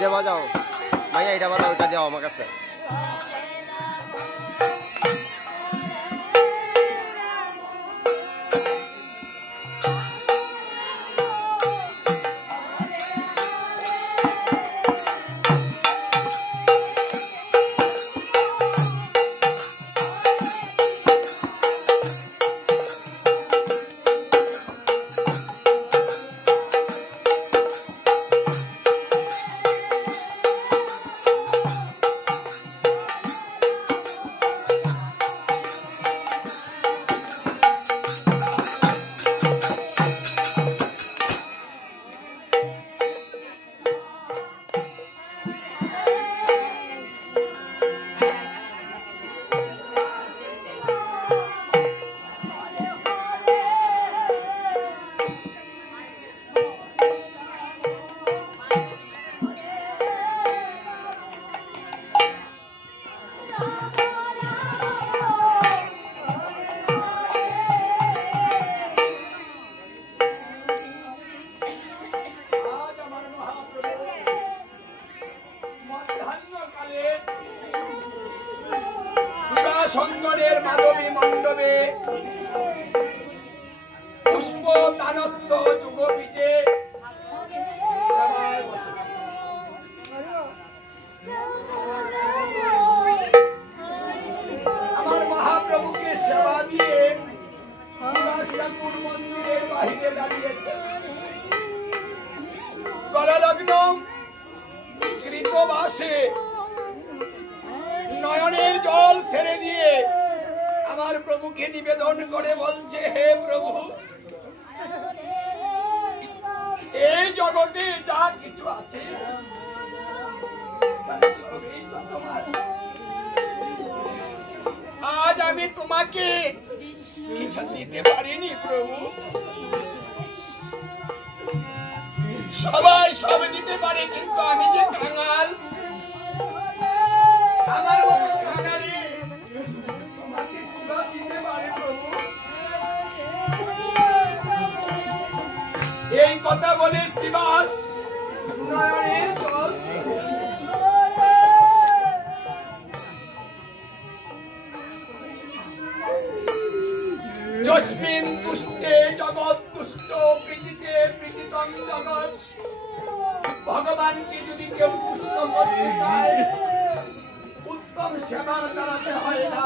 এটা বাজাও মাইয়া, এটা বাজাও, ওইটা দাও আমার কাছে। শঙ্করের মাধবী মণ্ডপে পুষ্প দানস্থ যুগপীঠে সবাই বসে আমার মহাপ্রভুকে সেবা দিয়ে ঠাকুর মন্দিরের বাহিরে দাঁড়িয়েছে। গললগ্ন কৃতবাসে নয়নের জল ছেড়ে দিয়ে আমার প্রভুকে নিবেদন করে বলছে, হে প্রভু, এই জগতে যা কিছু আছে সবই তো তোমার। আজ আমি তোমাকে কিছু দিতে পারিনি প্রভু। সবাই সব দিতে পারে, কিন্তু আমি যে কাঙাল, আমার মতো কাঙালি তোমাকে পুরো দিতে পারে প্রভু। এই কথা বলে শ্রীবাস নয়নের জল যস্মিন তুষ্টে জগৎ তুষ্ট প্রীতিতে প্রীতিতং জগৎ। ভগবানকে যদি কেউ তুষ্ট করতে চায় উত্তম সেবার দাঁড়াতে হয় না,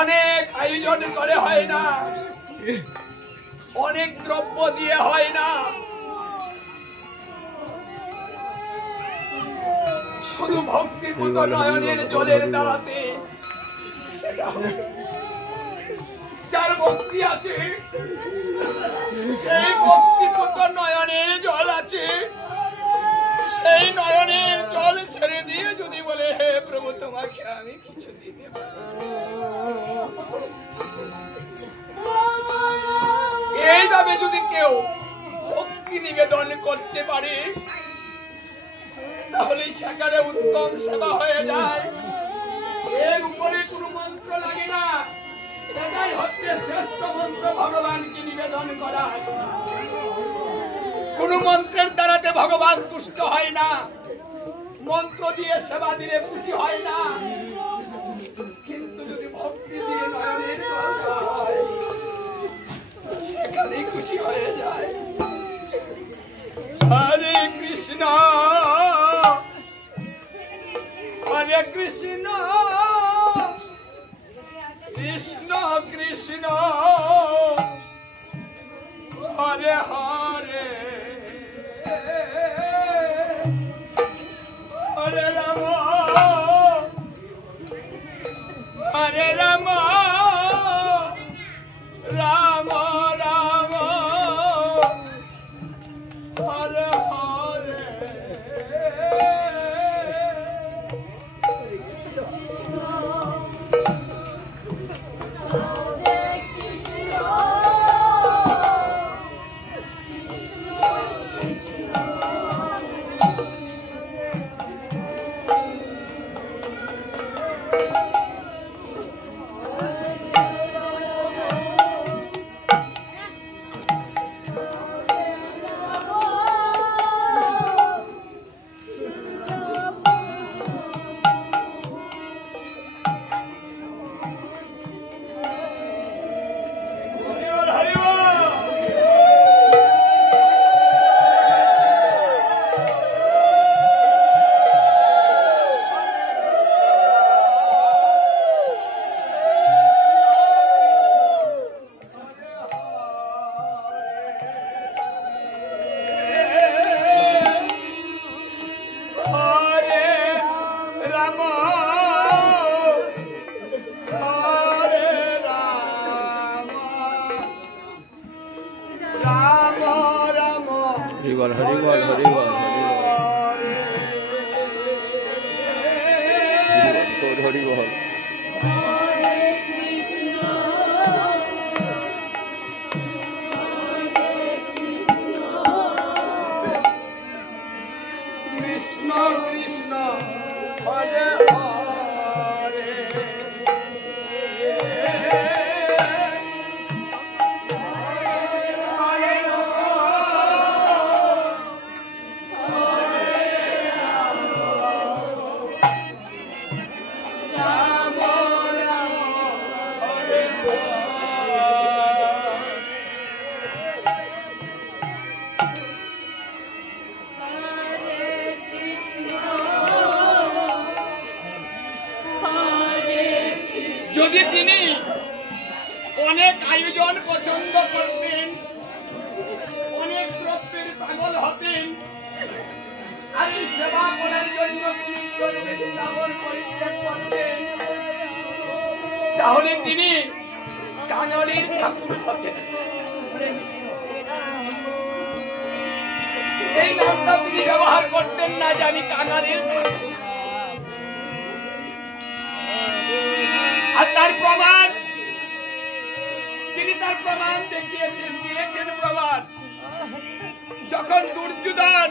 অনেক আয়োজন করে হয় না, অনেক দ্রব্য দিয়ে হয় না, শুধু ভক্তিপূত নয়নের জলের দাঁড়াতে। যার ভক্তি আছে, সেই ভক্তিপূত নয়নের জল আছে, সেই নয়নের জল ছেড়ে দিয়ে যদি বলে, হে প্রভু, তোমাকে আমি কিছু দিতে পারি, এইভাবে যদি কেউ ভক্তি নিবেদন করতে পারে, তাহলে সেখানে উত্তম সেবা হয়ে যায়। এর উপরে কোনো মন্ত্র লাগে না, এটাই হচ্ছে শ্রেষ্ঠ মন্ত্র, ভগবানকে নিবেদন করা। কোন মন্ত্রের দ্বারাতে ভগবান তুষ্ট হয় না, মন্ত্র দিয়ে সেবা দিলে খুশি হয় না, কিন্তু যদি ভক্তি দিয়ে নয়নের জল দেওয়া হয় সেখানেই খুশি হয়ে যায়। হরে কৃষ্ণ হরে কৃষ্ণ কৃষ্ণ কৃষ্ণ হরে হরে হরে রাম হরে রাম রাম রাম হরে হরে। হরি বল। কৃষ্ণ কৃষ্ণ হরে হরে যদি তিনি অনেক আয়োজন পছন্দ করতেন, অনেক দ্রব্যের পাগল হতেন, আদি সেবা করার জন্য বৃন্দাবন পরিত্যাগ করতেন, তাহলে তিনি কাঙালির ঠাকুর হতেন। এই নামটা তিনি ব্যবহার করতেন না, জানি কাঙালির ঠাকুর। আর তার প্রমাণ তিনি তার প্রমাণ দেখিয়েছেন, দিয়েছেন প্রমাণ। যখন দুর্যোধন